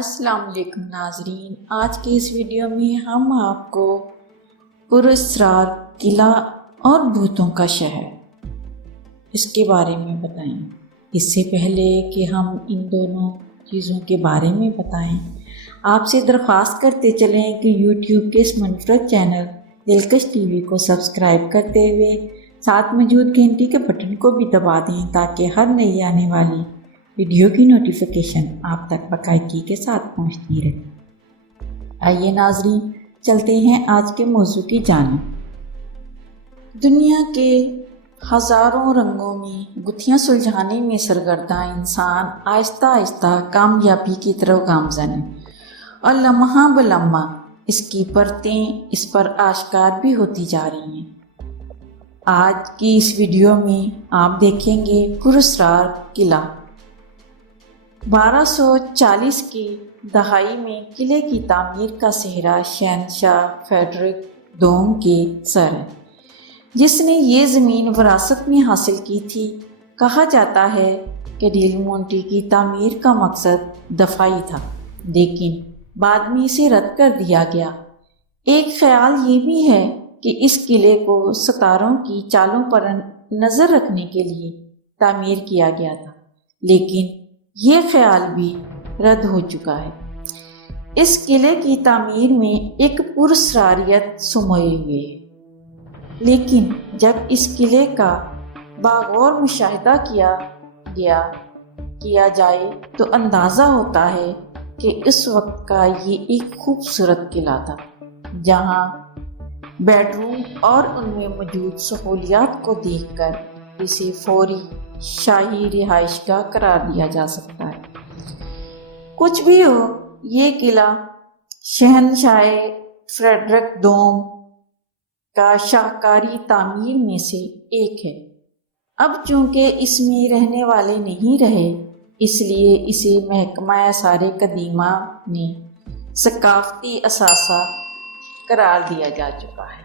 السلام علیکم ناظرین، آج کے اس ویڈیو میں ہم آپ کو پراسرار قلعہ اور بھوتوں کا شہر اس کے بارے میں بتائیں۔ اس سے پہلے کہ ہم ان دونوں چیزوں کے بارے میں بتائیں، آپ سے درخواست کرتے چلیں کہ یوٹیوب کے اس منفرد چینل دلکش ٹی وی کو سبسکرائب کرتے ہوئے ساتھ موجود گھنٹی کے بٹن کو بھی دبا دیں تاکہ ہر نئی آنے والی ویڈیو کی نوٹیفیکیشن آپ تک باقاعدگی کے ساتھ پہنچتی رہے۔ آئیے ناظرین، چلتے ہیں آج کے موضوع کی جانب۔ دنیا کے ہزاروں رنگوں میں گتھیاں سلجھانے میں سرگرداں انسان آہستہ آہستہ کامیابی کی طرف گامزن ہے، اور لمحہ بلمحہ اس کی پرتیں اس پر آشکار بھی ہوتی جا رہی ہیں۔ آج کی اس ویڈیو میں آپ دیکھیں گے پراسرار قلعہ۔ 1240 کی دہائی میں قلعے کی تعمیر کا سہرا شہنشاہ فریڈرک دوم کے سر ہے، جس نے یہ زمین وراثت میں حاصل کی تھی۔ کہا جاتا ہے کہ ڈیل مونٹے کی تعمیر کا مقصد دفاعی تھا، لیکن بعد میں اسے رد کر دیا گیا۔ ایک خیال یہ بھی ہے کہ اس قلعے کو ستاروں کی چالوں پر نظر رکھنے کے لیے تعمیر کیا گیا تھا، لیکن یہ خیال بھی رد ہو چکا ہے۔ اس قلعے کی تعمیر میں ایک پراسراریت سموئی ہوئی ہے، لیکن جب اس قلعے کا باغور مشاہدہ کیا جائے تو اندازہ ہوتا ہے کہ اس وقت کا یہ ایک خوبصورت قلعہ تھا، جہاں بیڈ روم اور ان میں موجود سہولیات کو دیکھ کر اسے فوری شاہی رہائش گاہ قرار دیا جا سکتا ہے۔ کچھ بھی ہو، یہ قلعہ شہنشاہ فریڈرک دوم کا شاہکاری تعمیر میں سے ایک ہے۔ اب چونکہ اس میں رہنے والے نہیں رہے، اس لیے اسے محکمہ آثار قدیمہ میں ثقافتی اثاثہ قرار دیا جا چکا ہے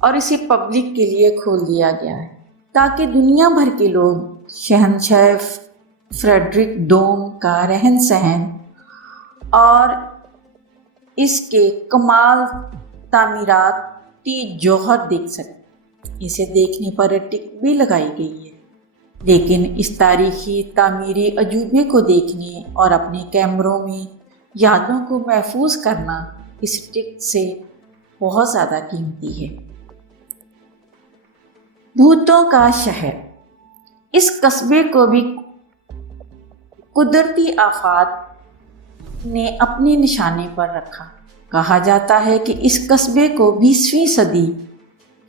اور اسے پبلک کے لیے کھول دیا گیا ہے تاکہ دنیا بھر کے لوگ شہنشاہ فریڈرک دوم کا رہن سہن اور اس کے کمال تعمیراتی جوہر دیکھ سکیں۔ اسے دیکھنے پر ٹکٹ بھی لگائی گئی ہے، لیکن اس تاریخی تعمیری عجوبے کو دیکھنے اور اپنے کیمروں میں یادوں کو محفوظ کرنا اس ٹکٹ سے بہت زیادہ قیمتی ہے۔ بھوتوں کا شہر۔ اس قصبے کو بھی قدرتی آفات نے اپنے نشانے پر رکھا۔ کہا جاتا ہے کہ اس قصبے کو 20ویں صدی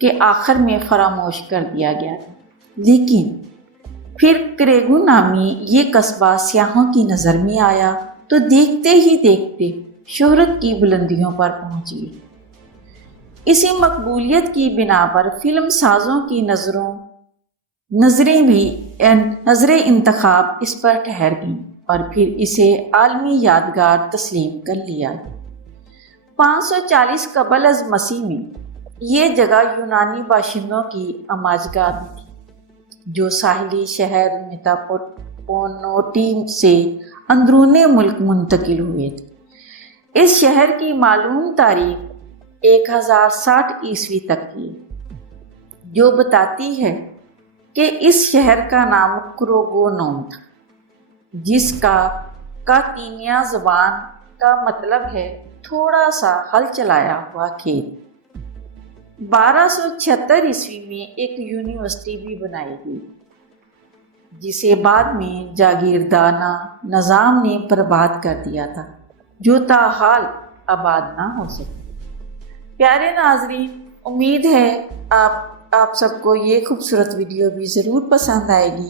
کے آخر میں فراموش کر دیا گیا تھا، لیکن پھر کریگو نامی یہ قصبہ سیاحوں کی نظر میں آیا تو دیکھتے ہی دیکھتے شہرت کی بلندیوں پر پہنچ گئی۔ اسی مقبولیت کی بنا پر فلم سازوں کی نظر انتخاب اس پر ٹھہر گئی اور پھر اسے عالمی یادگار تسلیم کر لیا۔ 540 قبل از مسیح میں یہ جگہ یونانی باشندوں کی آماجگاہ تھی، جو ساحلی شہر میتاپونوٹی سے اندرون ملک منتقل ہوئے تھے۔ اس شہر کی معلوم تاریخ 1060 عیسوی تک کی، جو بتاتی ہے کہ اس شہر کا نام کروگونوم تھا، جس کا کاتینیا زبان کا مطلب ہے تھوڑا سا ہل چلایا ہوا کھیت۔ 1276 عیسوی میں ایک یونیورسٹی بھی بنائی گئی، جسے بعد میں جاگیردانہ نظام نے برباد کر دیا تھا، جو تاحال آباد نہ ہو سکی۔ پیارے ناظرین، امید ہے آپ سب کو یہ خوبصورت ویڈیو بھی ضرور پسند آئے گی۔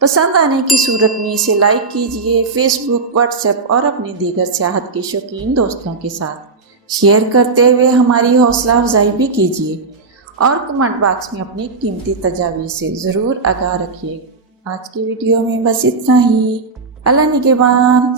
پسند آنے کی صورت میں اسے لائک کیجئے، فیس بک، واٹس ایپ اور اپنے دیگر سیاحت کے شوقین دوستوں کے ساتھ شیئر کرتے ہوئے ہماری حوصلہ افزائی بھی کیجئے، اور کمنٹ باکس میں اپنی قیمتی تجاویز سے ضرور آگاہ رکھیے۔ آج کی ویڈیو میں بس اتنا ہی۔ اللہ نگہبان۔